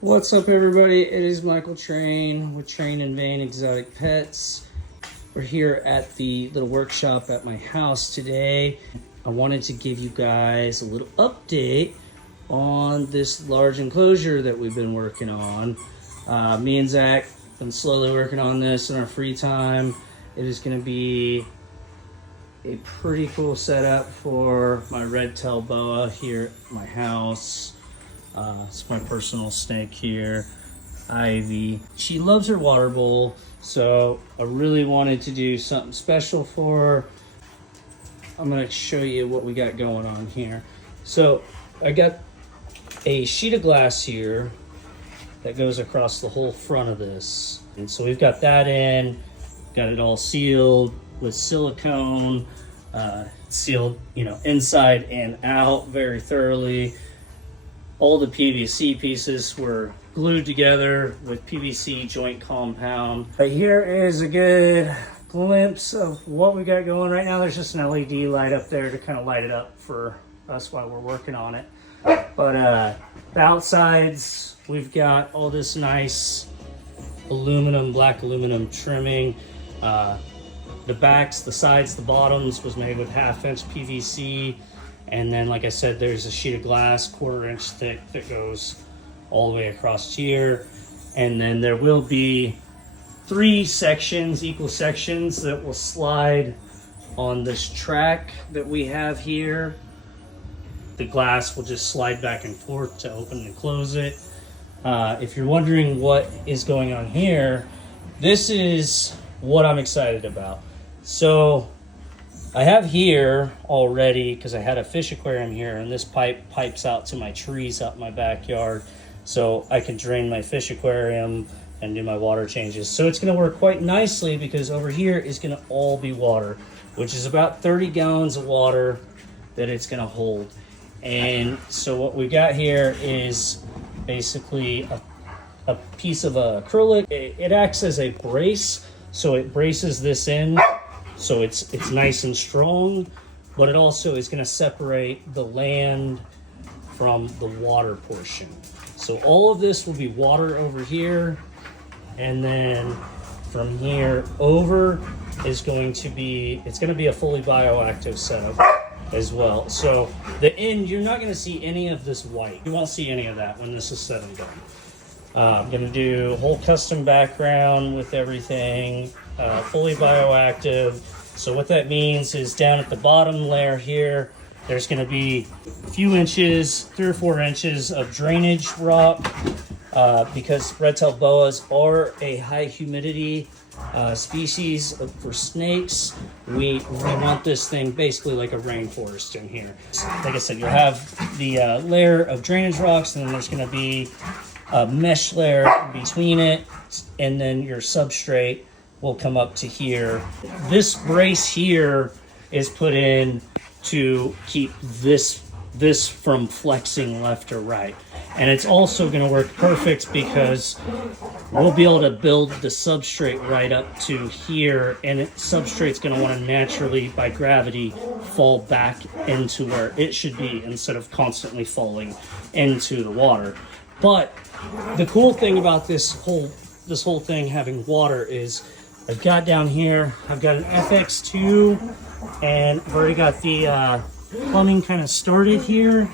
What's up, everybody? It is Michael Train with Train and Vane Exotic Pets. We're here at the little workshop at my house today. I wanted to give you guys a little update on this large enclosure that we've been working on. Me and Zach have been slowly working on this in our free time. It is going to be a pretty cool setup for my red-tailed boa here at my house. It's my personal snake here, Ivy. She loves her water bowl, so I really wanted to do something special for her. I'm going to show you what we got going on here. So I got a sheet of glass here that goes across the whole front of this. And so we've got that in, got it all sealed with silicone, sealed, inside and out very thoroughly. All the PVC pieces were glued together with PVC joint compound. But here is a good glimpse of what we got going right now. There's just an LED light up there to kind of light it up for us while we're working on it. But the outsides, we've got all this nice black aluminum trimming. The backs, the sides, the bottoms was made with 1/2-inch PVC. And then, like I said, there's a sheet of glass 1/4 inch thick that goes all the way across here. And then there will be 3 sections, equal sections, that will slide on this track that we have here. The glass will just slide back and forth to open and close it. If you're wondering what is going on here, this is what I'm excited about. So I have here already, because I had a fish aquarium here, and this pipe pipes out to my trees out in my backyard, so I can drain my fish aquarium and do my water changes. So it's going to work quite nicely, because over here is going to all be water, which is about 30 gallons of water that it's going to hold. And so what we got here is basically a piece of acrylic. It acts as a brace, so it braces this in. So it's nice and strong, but it also is going to separate the land from the water portion. So all of this will be water over here, and then from here over is going to be, it's going to be a fully bioactive setup as well. So the end, you're not going to see any of this white. You won't see any of that when this is said and done. I'm going to do a whole custom background with everything, fully bioactive. So what that means is down at the bottom layer here, there's going to be a few inches, 3 or 4 inches of drainage rock, because red-tailed boas are a high humidity species for snakes. We want this thing basically like a rainforest in here. Like I said, you'll have the layer of drainage rocks, and then there's going to be a mesh layer between it, and then your substrate will come up to here. This brace here is put in to keep this from flexing left or right. And it's also going to work perfect because we'll be able to build the substrate right up to here, and substrate's going to want to naturally, by gravity, fall back into where it should be instead of constantly falling into the water. But the cool thing about this whole thing having water is I've got down here, I've got an FX2, and I've already got the plumbing kind of started here.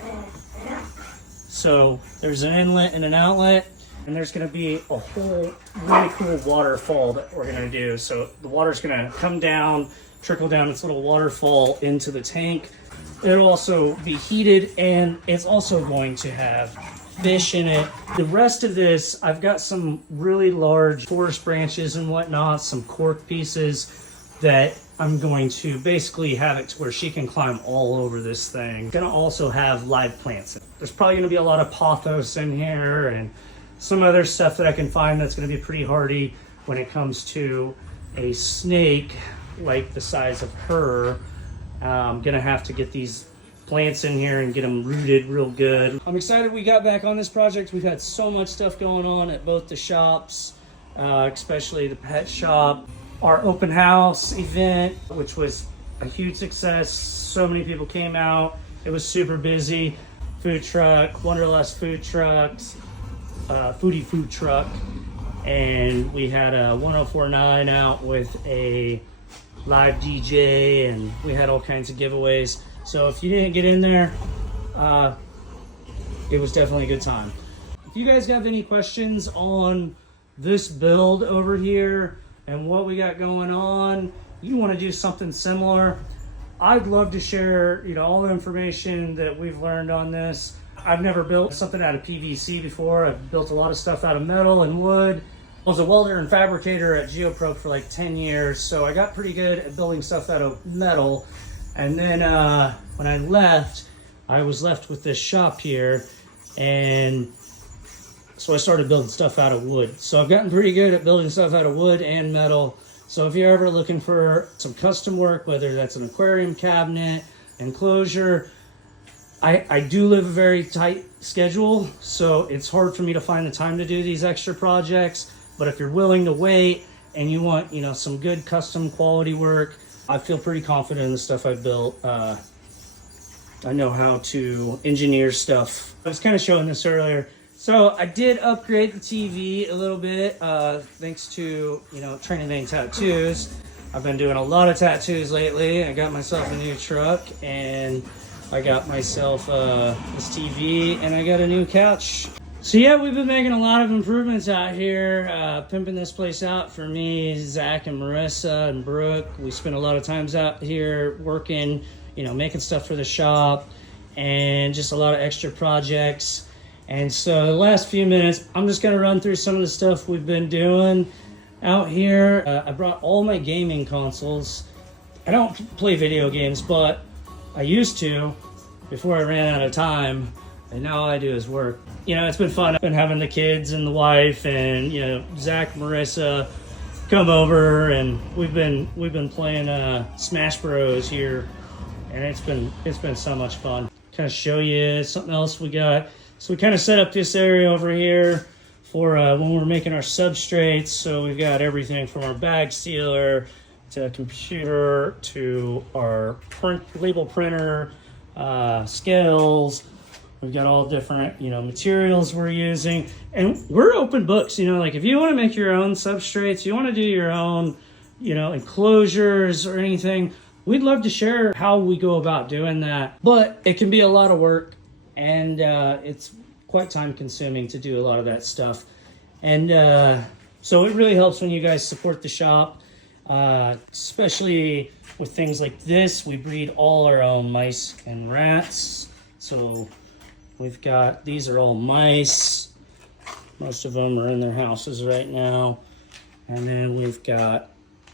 So there's an inlet and an outlet, and there's going to be a whole really cool waterfall that we're going to do. So the water's going to come down, trickle down its little waterfall into the tank. It'll also be heated, and it's also going to have fish in it. The rest of this, I've got some really large forest branches and whatnot, some cork pieces that I'm going to basically have it to where she can climb all over this thing. Gonna also have live plants. There's probably gonna be a lot of pothos in here and some other stuff that I can find that's gonna be pretty hardy when it comes to a snake like the size of her. I'm gonna have to get these plants in here and get them rooted real good. I'm excited we got back on this project. We've had so much stuff going on at both the shops, especially the pet shop. Our open house event, which was a huge success. So many people came out. It was super busy. Food truck, Wanderlust food trucks, food truck, and we had a 1049 out with a live DJ, and we had all kinds of giveaways. So if you didn't get in there, it was definitely a good time. If you guys have any questions on this build over here and what we got going on, you want to do something similar, I'd love to share, all the information that we've learned on this. I've never built something out of PVC before. I've built a lot of stuff out of metal and wood. I was a welder and fabricator at GeoPro for like 10 years, so I got pretty good at building stuff out of metal. And then when I left, I was left with this shop here, and so I started building stuff out of wood. So I've gotten pretty good at building stuff out of wood and metal. So if you're ever looking for some custom work, whether that's an aquarium cabinet, enclosure, I do live a very tight schedule, so it's hard for me to find the time to do these extra projects. But if you're willing to wait and you want, some good custom quality work, I feel pretty confident in the stuff I built. I know how to engineer stuff. I was kind of showing this earlier. So I did upgrade the TV a little bit, thanks to, Train and Vein Tattoos. I've been doing a lot of tattoos lately. I got myself a new truck, and I got myself this TV, and I got a new couch. So yeah, we've been making a lot of improvements out here, pimping this place out for me, Zach and Marissa and Brooke. We spend a lot of times out here working, making stuff for the shop, and just a lot of extra projects. And so the last few minutes, I'm just gonna run through some of the stuff we've been doing out here. I brought all my gaming consoles. I don't play video games, but I used to before I ran out of time, and now all I do is work. It's been fun. I've been having the kids and the wife and, Zach, Marissa come over, and we've been playing Smash Bros here, and it's been so much fun. Kind of show you something else we got. So we kind of set up this area over here for when we're making our substrates. So we've got everything from our bag sealer to a computer to our label printer, scales. We've got all different, materials we're using, and we're open books. Like if you want to make your own substrates, you want to do your own, enclosures or anything, we'd love to share how we go about doing that. But it can be a lot of work, and it's quite time consuming to do a lot of that stuff. And so it really helps when you guys support the shop, especially with things like this. We breed all our own mice and rats. So these are all mice. Most of them are in their houses right now. And then we've got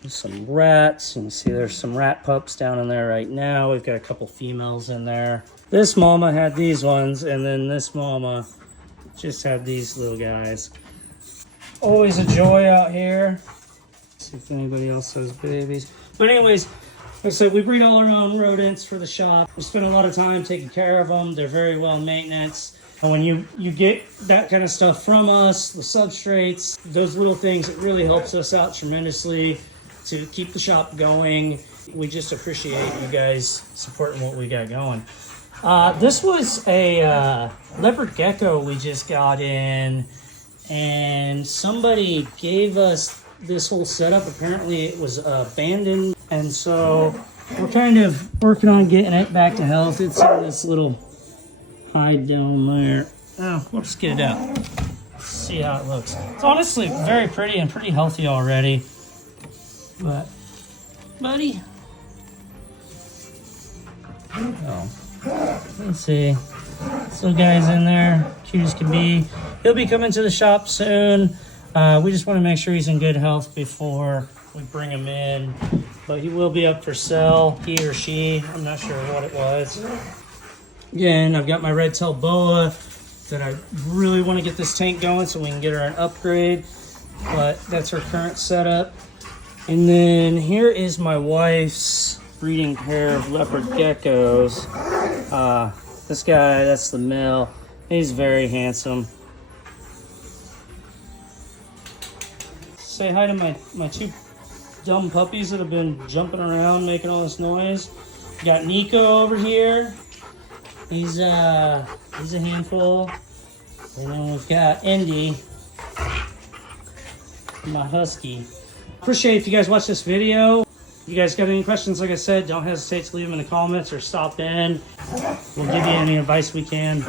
some rats. You can see there's some rat pups down in there right now. We've got a couple females in there. This mama had these ones, and then this mama just had these little guys. Always a joy out here. See if anybody else has babies. But anyways, like I said, we breed all our own rodents for the shop. We spend a lot of time taking care of them. They're very well maintenance. And when you get that kind of stuff from us, the substrates, those little things, it really helps us out tremendously to keep the shop going. We just appreciate you guys supporting what we got going. This was a leopard gecko we just got in, and somebody gave us this whole setup. Apparently it was abandoned, and so we're kind of working on getting it back to health. It's in this little hide down there. Oh, we'll just get it out. See how it looks. It's honestly very pretty and pretty healthy already. But, buddy. Oh. Let's see. This little guy's in there, cute as can be. He'll be coming to the shop soon. We just want to make sure he's in good health before we bring him in. But he will be up for sale, he or she. I'm not sure what it was. Again, I've got my red-tailed boa that I really want to get this tank going so we can get her an upgrade. But that's her current setup. And then here is my wife's breeding pair of leopard geckos. This guy, that's the male. He's very handsome. Say hi to my two dumb puppies that have been jumping around making all this noise. Got Nico over here. He's a handful. And then we've got Indy, my husky. Appreciate if you guys watch this video. If you guys got any questions, like I said, don't hesitate to leave them in the comments or stop in. We'll give you any advice we can.